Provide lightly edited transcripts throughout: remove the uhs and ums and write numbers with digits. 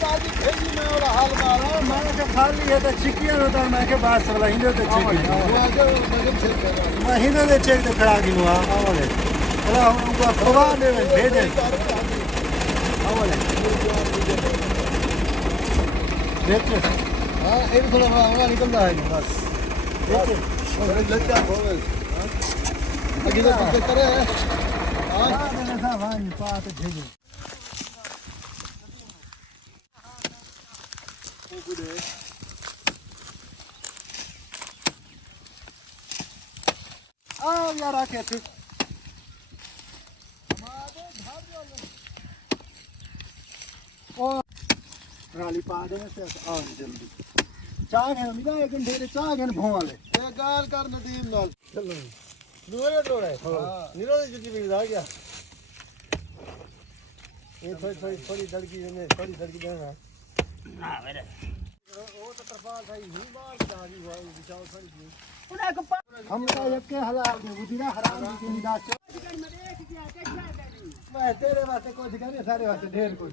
ताजी भेजी मैं वाला हाल मारा मैंने कहा खाली है तो चिकिया होता मैं के बात वाला हिंदे तो चेक मैं हिंदे दे चेक ते खड़ा की हुआ आवले अरे उनको फवा दे भेजे आवले देखो हां एक थोड़ा हमारा निकल रहा है बस देखो लग जा हो गए अभी तो पीछे करे हां मैंने कहा वहां पात भेजे आओ यार आके तू ओ राली पा देने से आओ जल्दी चाह है मिला एक ढेरे चाह है भोवाले ये गाल कर नदीम नाल चलो दूरे लोड़ा है हां निरोध जुटी भी आ गया ये थोड़ी लड़की ने थोड़ी लड़की देना ना मेरे वो तो तरफा भाई ही बात जारी हुआ बिचाओ थोड़ी हम का यके हलाल दे बुदिना हराम की निदास मैं तेरे वास्ते कुछ करे सारे वास्ते ढेर कुछ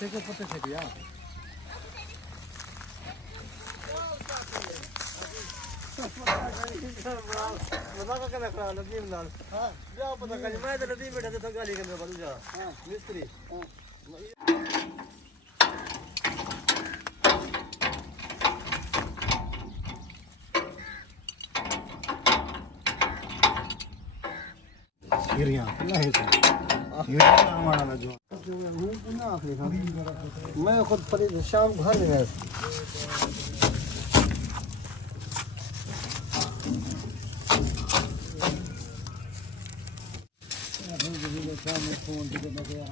Tego potem się ja. मजाक करना खड़ा नदीम नाल हां जाओ पता कर मैं तो नदीम बैठा तो गाली करने वाला जा हां मिस्त्री हां हिरिया नहीं है हिरिया हमारा जो वो ना आखिरी था मैं खुद फरीद शाम घर में गया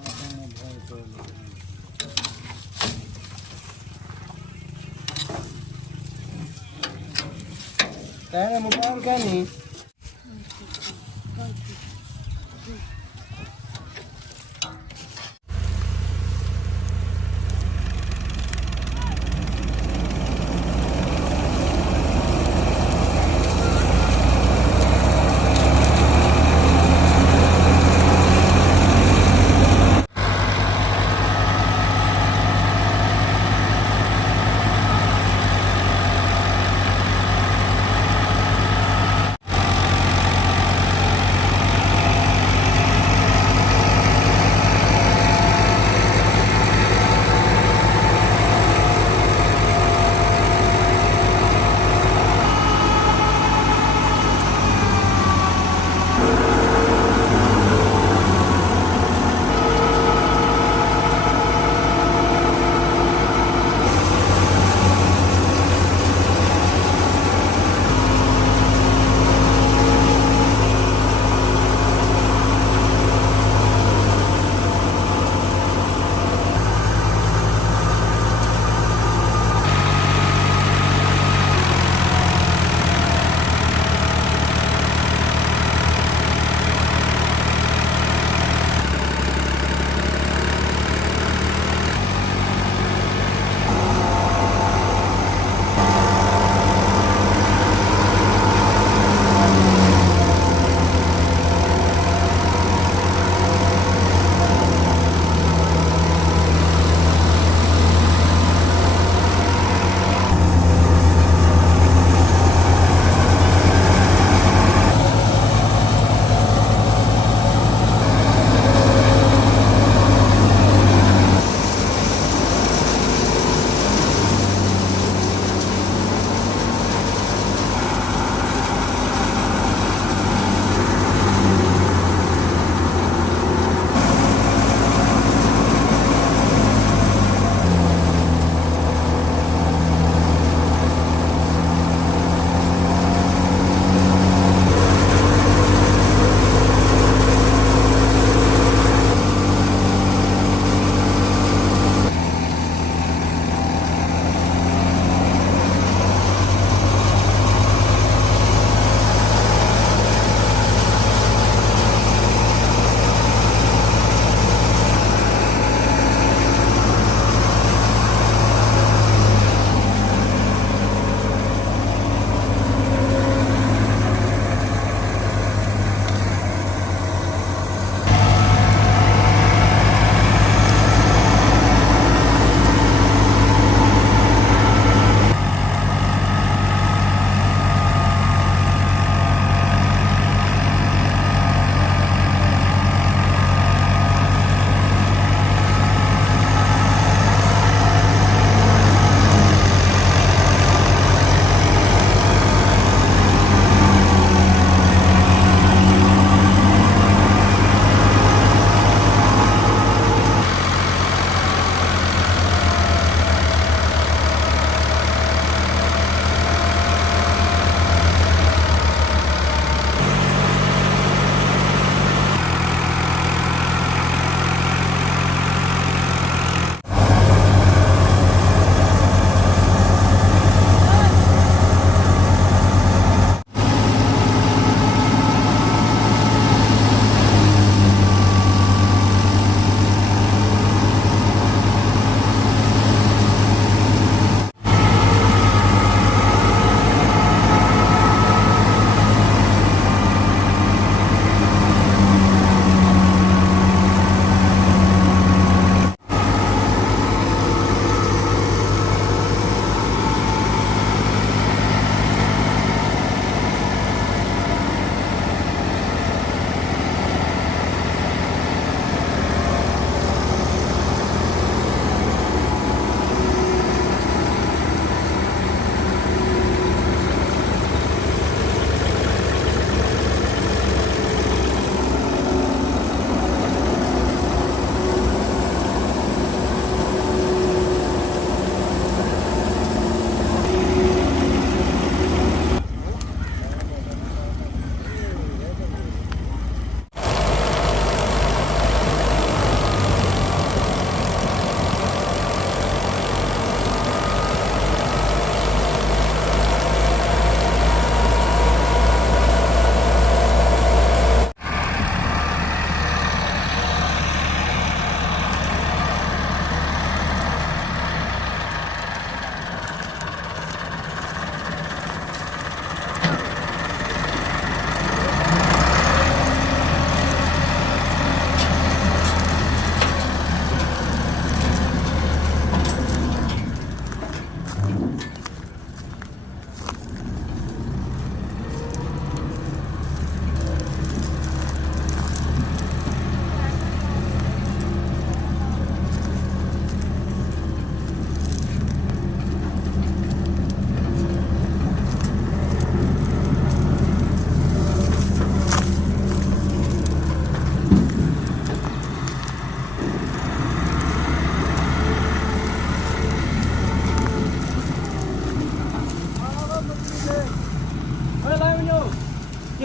कहने मोबाइल क्या नहीं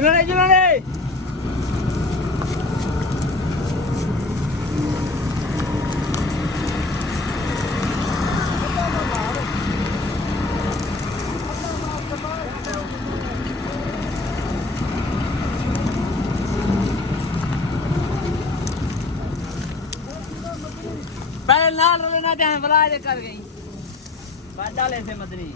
ਚੁਣਾਲੇ पहले नाल लेना चाहे बला कर गई बाडा ले से मदनी